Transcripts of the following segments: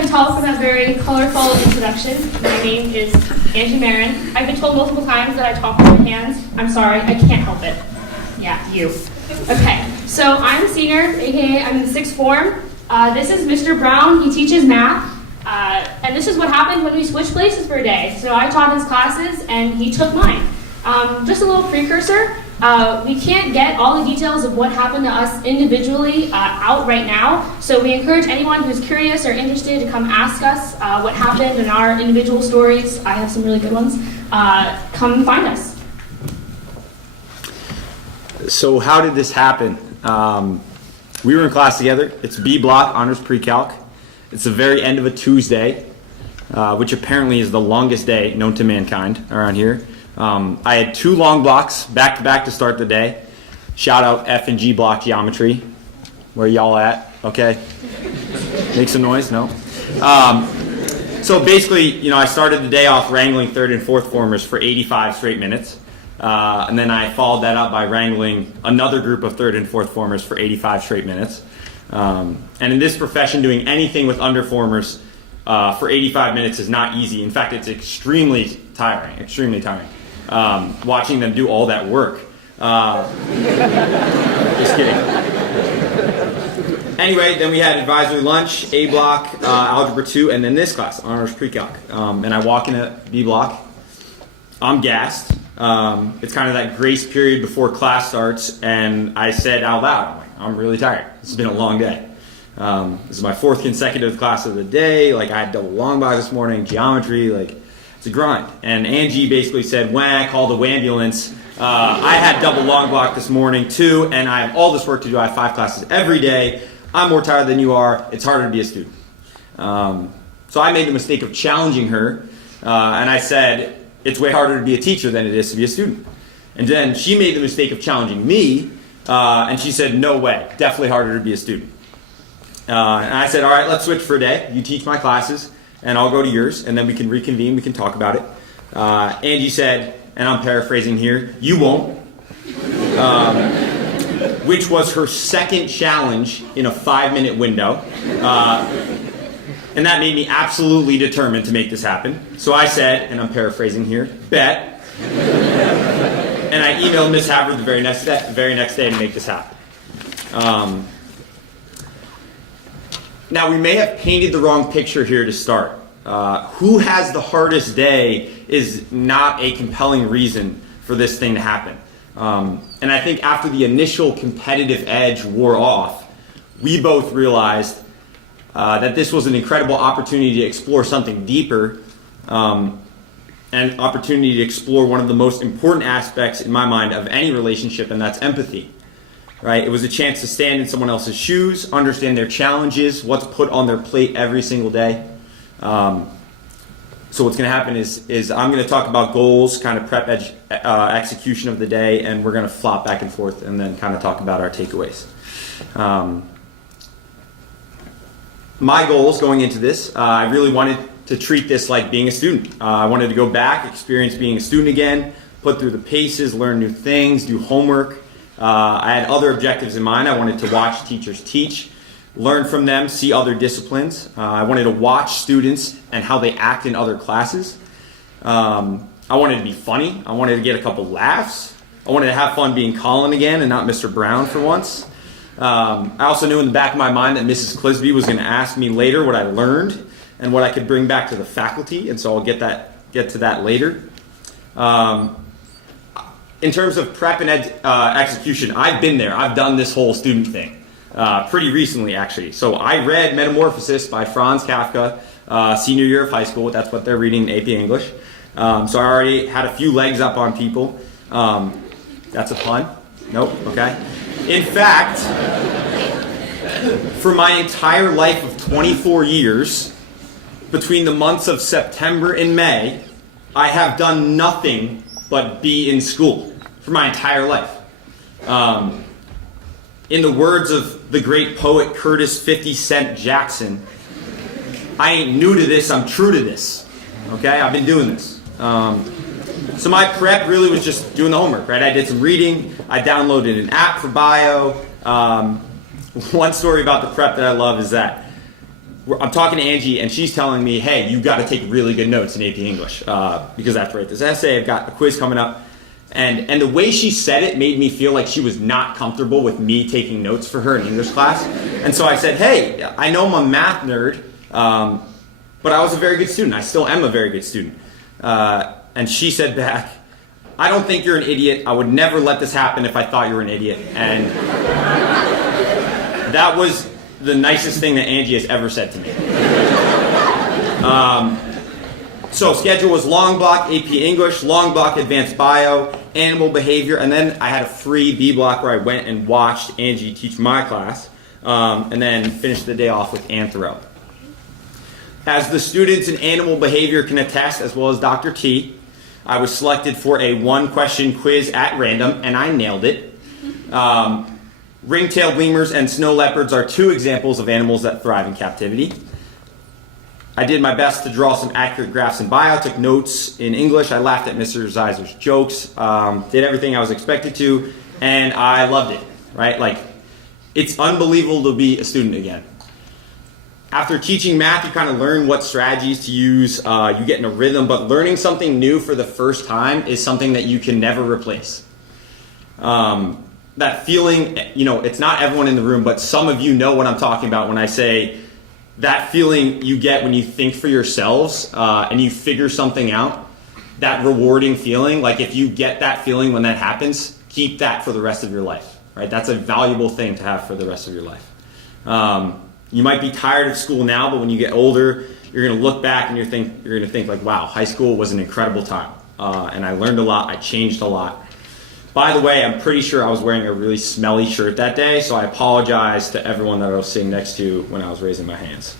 can tell from that very colorful introduction, my name is Angie Marin. I've been told multiple times that I talk with my hands. I'm sorry, I can't help it. Yeah, you. Okay, so I'm a senior, aka I'm in the 6th form. This is Mr. Brown. He teaches math. And this is what happened when we switched places for a day. So I taught his classes and he took mine. Just a little precursor. We can't get all the details of what happened to us individually out right now. So we encourage anyone who's curious or interested to come ask us what happened in our individual stories. I have some really good ones. Come find us. So how did this happen? We were in class together. It's B block, honors pre-calc. It's the very end of a Tuesday, which apparently is the longest day known to mankind around here. I had 2 long blocks back to back to start the day. Shout out F and G block geometry. Where y'all at? Okay. Make some noise? No? So basically, I started the day off wrangling 3rd and 4th formers for 85 straight minutes. And then I followed that up by wrangling another group of 3rd and 4th formers for 85 straight minutes. And in this profession, doing anything with underformers for 85 minutes is not easy. In fact, it's extremely tiring. Watching them do all that work. Just kidding. Anyway, then we had advisory lunch, A block, algebra 2, and then this class, honors pre-calc. And I walk in at B block. I'm gassed. It's kind of that grace period before class starts, and I said out loud, I'm really tired. It's been a long day. This is my 4th consecutive class of the day. I had double long block this morning, geometry, it's a grind. And Angie basically said, when I call the ambulance, I had double long block this morning too, and I have all this work to do. I have 5 classes every day. I'm more tired than you are. It's harder to be a student. So I made the mistake of challenging her, and I said, it's way harder to be a teacher than it is to be a student. And then she made the mistake of challenging me, and she said, no way, definitely harder to be a student. And I said, all right, let's switch for a day. You teach my classes, and I'll go to yours, and then we can reconvene, we can talk about it. Angie said, and I'm paraphrasing here, you won't, which was her second challenge in a 5-minute window. And that made me absolutely determined to make this happen. So I said, and I'm paraphrasing here, bet. And I emailed Miss Havard the very next day to make this happen. Now, we may have painted the wrong picture here to start. Who has the hardest day is not a compelling reason for this thing to happen. And I think after the initial competitive edge wore off, we both realized that this was an incredible opportunity to explore something deeper, and an opportunity to explore one of the most important aspects in my mind of any relationship, and that's empathy. Right? It was a chance to stand in someone else's shoes, understand their challenges, what's put on their plate every single day. So what's going to happen is I'm going to talk about goals, kind of prep execution of the day, and we're going to flop back and forth and then kind of talk about our takeaways. My goals going into this, I really wanted to treat this like being a student. I wanted to go back, experience being a student again, put through the paces, learn new things, do homework. I had other objectives in mind. I wanted to watch teachers teach, learn from them, see other disciplines. I wanted to watch students and how they act in other classes. I wanted to be funny. I wanted to get a couple laughs. I wanted to have fun being Colin again and not Mr. Brown for once. I also knew in the back of my mind that Mrs. Clisby was going to ask me later what I learned and what I could bring back to the faculty, and so I'll get to that later. In terms of prep and execution, I've been there. I've done this whole student thing pretty recently, actually. So I read Metamorphosis by Franz Kafka senior year of high school. That's what they're reading in AP English. So I already had a few legs up on people. That's a pun? Nope, okay. In fact, for my entire life of 24 years, between the months of September and May, I have done nothing but be in school for my entire life. In the words of the great poet Curtis 50 Cent Jackson, I ain't new to this, I'm true to this. Okay, I've been doing this. So my prep really was just doing the homework, right? I did some reading, I downloaded an app for bio. One story about the prep that I love is that I'm talking to Angie, and she's telling me, hey, you got to take really good notes in AP English because I have to write this essay. I've got a quiz coming up. And the way she said it made me feel like she was not comfortable with me taking notes for her in English class. And so I said, hey, I know I'm a math nerd, but I was a very good student. I still am a very good student. And she said back, I don't think you're an idiot. I would never let this happen if I thought you were an idiot. And that was the nicest thing that Angie has ever said to me. So schedule was long block AP English, long block advanced bio, animal behavior, and then I had a free B block where I went and watched Angie teach my class, and then finished the day off with anthro. As the students in animal behavior can attest, as well as Dr. T, I was selected for a one-question quiz at random, and I nailed it. Ring-tailed lemurs and snow leopards are two examples of animals that thrive in captivity. I did my best to draw some accurate graphs in bio, took notes in English, I laughed at Mr. Zeiser's jokes, did everything I was expected to, and I loved it, right? Like, it's unbelievable to be a student again. After teaching math, you kind of learn what strategies to use, you get in a rhythm, but learning something new for the first time is something that you can never replace. That feeling, it's not everyone in the room, but some of you know what I'm talking about when I say that feeling you get when you think for yourselves and you figure something out, that rewarding feeling. Like if you get that feeling when that happens, keep that for the rest of your life, right? That's a valuable thing to have for the rest of your life. You might be tired of school now, but when you get older, you're going to look back and you're going to think like, wow, high school was an incredible time. And I learned a lot, I changed a lot. By the way, I'm pretty sure I was wearing a really smelly shirt that day, so I apologize to everyone that I was sitting next to when I was raising my hands.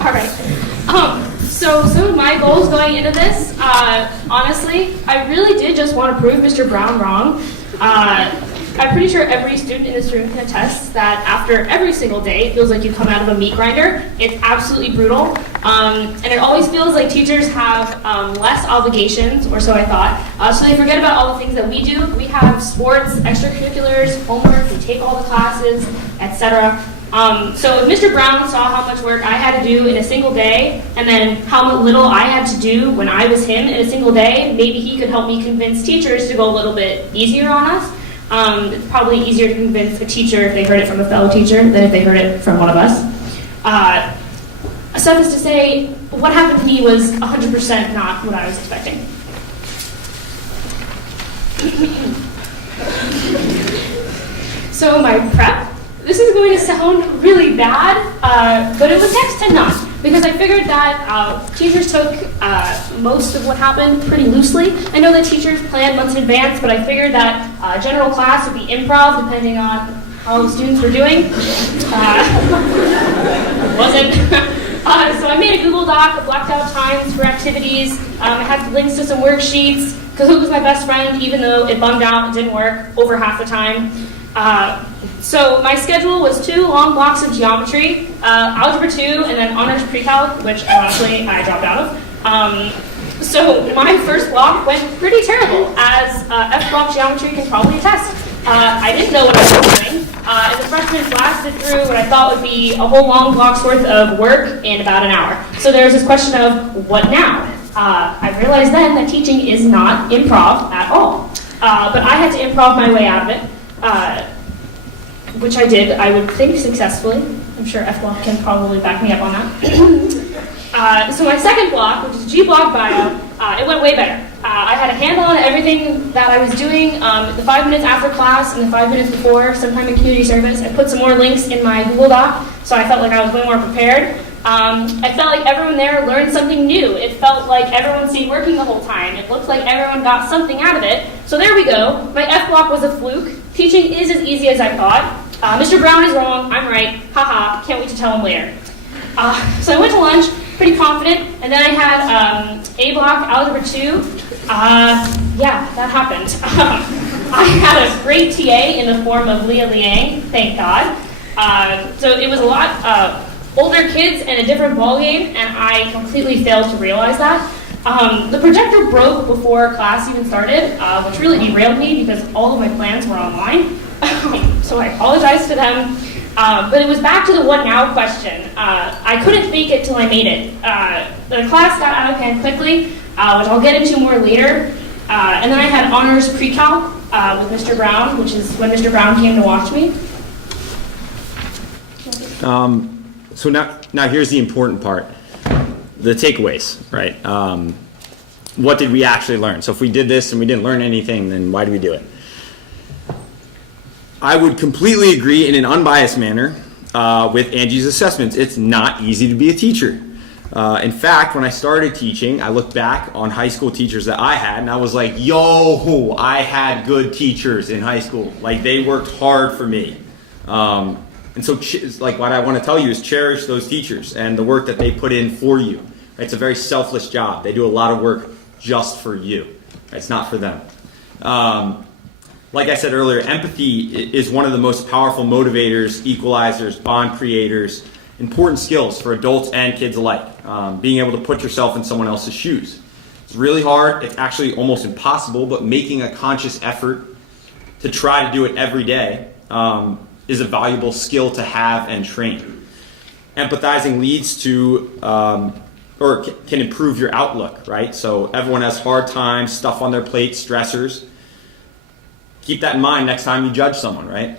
All right. So some of my goals going into this, honestly, I really did just want to prove Mr. Brown wrong. I'm pretty sure every student in this room can attest that after every single day, it feels like you come out of a meat grinder. It's absolutely brutal. And it always feels like teachers have less obligations, or so I thought. So they forget about all the things that we do. We have sports, extracurriculars, homework, we take all the classes, etc. So if Mr. Brown saw how much work I had to do in a single day, and then how little I had to do when I was him in a single day, maybe he could help me convince teachers to go a little bit easier on us. It's probably easier to convince a teacher if they heard it from a fellow teacher than if they heard it from one of us. Suffice to say, what happened to me was 100% not what I was expecting. So my prep, this is going to sound really bad, but it was next to none, because I figured that teachers took most of what happened pretty loosely. I know that teachers planned months in advance, but I figured that general class would be improv depending on how the students were doing. Wasn't. So I made a Google Doc, blocked out times for activities. I had links to some worksheets. Kahoot was my best friend, even though it bummed out and didn't work over half the time. So my schedule was 2 long blocks of geometry, Algebra 2, and then Honors Pre-Calc, which honestly I dropped out of. So my first block went pretty terrible, as F-block geometry can probably attest. I didn't know what I was doing, and the freshmen blasted through what I thought would be a whole long block's worth of work in about an hour. So there was this question of, what now? I realized then that teaching is not improv at all. But I had to improv my way out of it. Which I did, I would think, successfully. I'm sure F-block can probably back me up on that. So my second block, which is G-block bio, it went way better. I had a handle on everything that I was doing. The 5 minutes after class and the 5 minutes before, sometime in community service, I put some more links in my Google Doc, so I felt like I was way more prepared. I felt like everyone there learned something new. It felt like everyone stayed working the whole time. It looked like everyone got something out of it. So there we go. My F-block was a fluke. Teaching is as easy as I thought. Mr. Brown is wrong, I'm right, haha, can't wait to tell him later. So I went to lunch, pretty confident, and then I had A block, Algebra 2. Yeah, that happened. I had a great TA in the form of Leah Liang, thank God. So it was a lot older kids and a different ballgame, and I completely failed to realize that. The projector broke before class even started, which really derailed me because all of my plans were online. So I apologized to them. But it was back to the what now question. I couldn't fake it till I made it. The class got out of hand quickly, which I'll get into more later. And then I had honors pre-calc with Mr. Brown, which is when Mr. Brown came to watch me. So now here's the important part, the takeaways, right? What did we actually learn? So if we did this and we didn't learn anything, then why do we do it? I would completely agree in an unbiased manner with Angie's assessments. It's not easy to be a teacher. In fact, when I started teaching, I looked back on high school teachers that I had, and I was like, yo, I had good teachers in high school. Like, they worked hard for me. And so, like, what I want to tell you is cherish those teachers and the work that they put in for you. It's a very selfless job. They do a lot of work just for you. It's not for them. Like I said earlier, empathy is one of the most powerful motivators, equalizers, bond creators, important skills for adults and kids alike. Being able to put yourself in someone else's shoes. It's really hard. It's actually almost impossible, but making a conscious effort to try to do it every day is a valuable skill to have and train. Empathizing leads to, or can improve your outlook, right? So everyone has hard times, stuff on their plate, stressors. Keep that in mind next time you judge someone, right?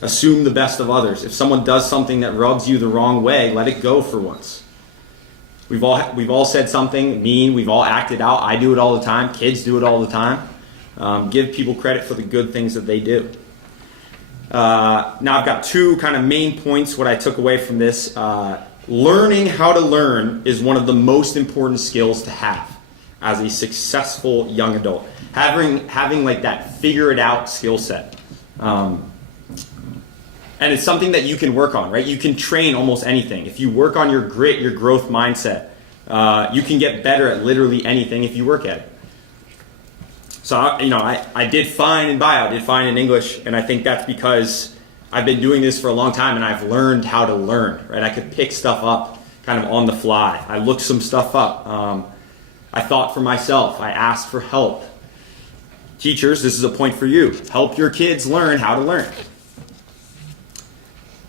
Assume the best of others. If someone does something that rubs you the wrong way, let it go for once. We've all said something mean. We've all acted out. I do it all the time. Kids do it all the time. Give people credit for the good things that they do. Now I've got two kind of main points what I took away from this. Learning how to learn is one of the most important skills to have as a successful young adult. Having like that figure it out skill set. And it's something that you can work on, right? You can train almost anything. If you work on your grit, your growth mindset, you can get better at literally anything if you work at it. So, I did fine in bio, I did fine in English, and I think that's because I've been doing this for a long time and I've learned how to learn, right? I could pick stuff up kind of on the fly. I looked some stuff up. I thought for myself. I asked for help. Teachers, this is a point for you. Help your kids learn how to learn.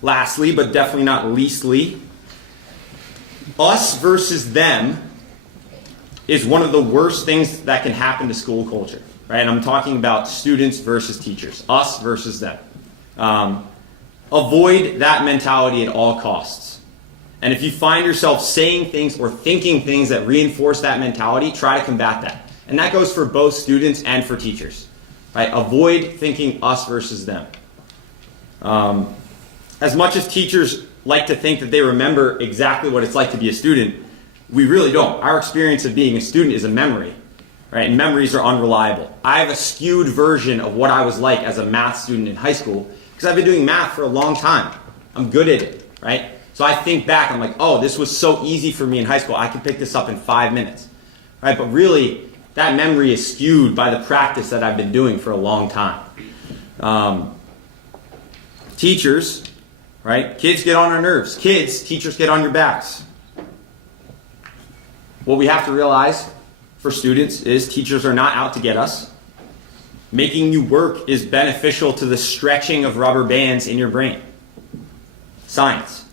Lastly, but definitely not leastly, us versus them is one of the worst things that can happen to school culture, right? And I'm talking about students versus teachers, us versus them. Avoid that mentality at all costs. And if you find yourself saying things or thinking things that reinforce that mentality, try to combat that. And that goes for both students and for teachers, right? Avoid thinking us versus them. As much as teachers like to think that they remember exactly what it's like to be a student, we really don't. Our experience of being a student is a memory, right? And memories are unreliable. I have a skewed version of what I was like as a math student in high school because I've been doing math for a long time. I'm good at it, right? So I think back, I'm like, oh, this was so easy for me in high school. I could pick this up in 5 minutes, right? But really, that memory is skewed by the practice that I've been doing for a long time. Teachers, right? Kids get on our nerves. Teachers get on your backs. What we have to realize for students is teachers are not out to get us. Making you work is beneficial to the stretching of rubber bands in your brain. Science.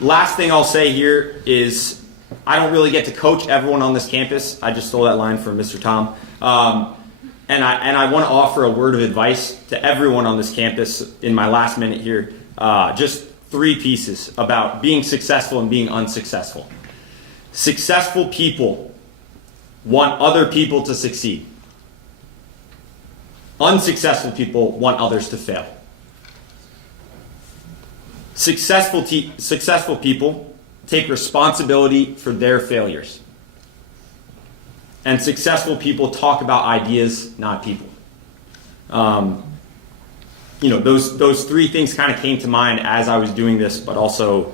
Last thing I'll say here is I don't really get to coach everyone on this campus. I just stole that line from Mr. Tom. And I want to offer a word of advice to everyone on this campus in my last minute here. Just 3 pieces about being successful and being unsuccessful. Successful people want other people to succeed. Unsuccessful people want others to fail. Successful people take responsibility for their failures. And successful people talk about ideas, not people. Those 3 things kind of came to mind as I was doing this, but also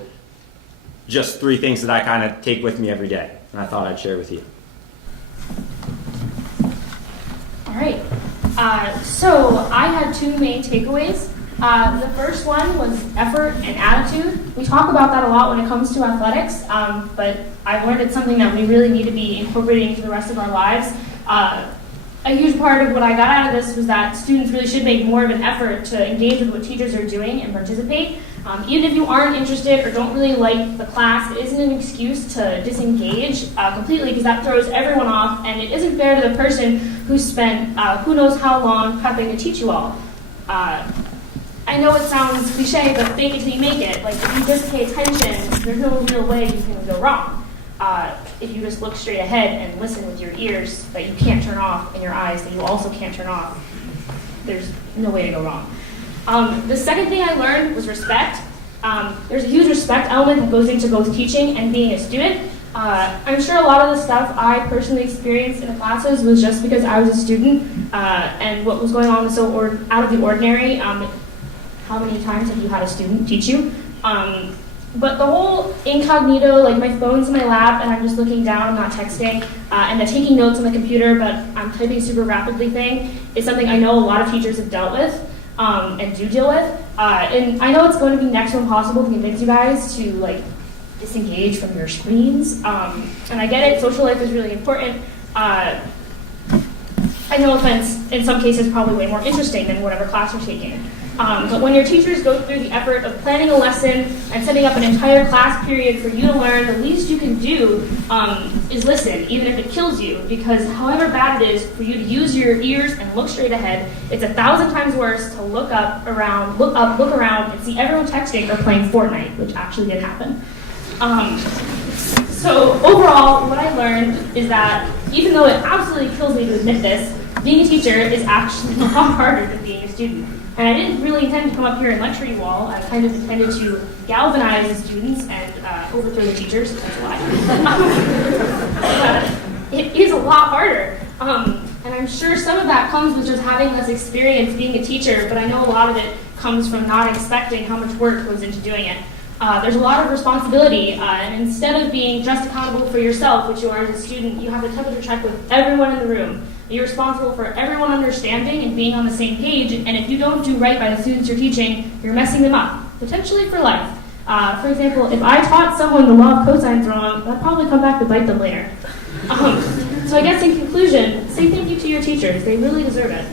just 3 things that I kind of take with me every day, and I thought I'd share with you. All right. So I had 2 main takeaways. The first one was effort and attitude. We talk about that a lot when it comes to athletics, but I've learned it's something that we really need to be incorporating into the rest of our lives. a huge part of what I got out of this was that students really should make more of an effort to engage with what teachers are doing and participate. Even if you aren't interested or don't really like the class, it isn't an excuse to disengage completely, because that throws everyone off, and it isn't fair to the person who spent who knows how long prepping to teach you all. I know it sounds cliche, but fake it till you make it. Like, if you just pay attention, there's no real way you can go wrong. If you just look straight ahead and listen with your ears that you can't turn off and your eyes that you also can't turn off, there's no way to go wrong. The second thing I learned was respect. There's a huge respect element that goes into both teaching and being a student. I'm sure a lot of the stuff I personally experienced in the classes was just because I was a student and what was going on was so out of the ordinary. How many times have you had a student teach you? But the whole incognito, like my phone's in my lap and I'm just looking down, I'm not texting, and the taking notes on the computer but I'm typing super rapidly thing is something I know a lot of teachers have dealt with and do deal with. And I know it's going to be next to impossible to convince you guys to like disengage from your screens. And I get it, social life is really important. I know offense, in some cases probably way more interesting than whatever class you're taking. But when your teachers go through the effort of planning a lesson and setting up an entire class period for you to learn, the least you can do is listen, even if it kills you. Because however bad it is for you to use your ears and look straight ahead, it's 1,000 times worse to look around, and see everyone texting or playing Fortnite, which actually did happen. So overall, what I learned is that even though it absolutely kills me to admit this, being a teacher is actually a lot harder than being a student. And I didn't really intend to come up here and lecture you all. I kind of intended to galvanize the students and overthrow the teachers. That's why. It is a lot harder. And I'm sure some of that comes with just having less experience being a teacher, but I know a lot of it comes from not expecting how much work goes into doing it. There's a lot of responsibility, and instead of being just accountable for yourself, which you are as a student, you have to temperature check with everyone in the room. You're responsible for everyone understanding and being on the same page, and if you don't do right by the students you're teaching, you're messing them up, potentially for life. For example, if I taught someone the law of cosines wrong, that'd probably come back to bite them later. So I guess in conclusion, say thank you to your teachers. They really deserve it.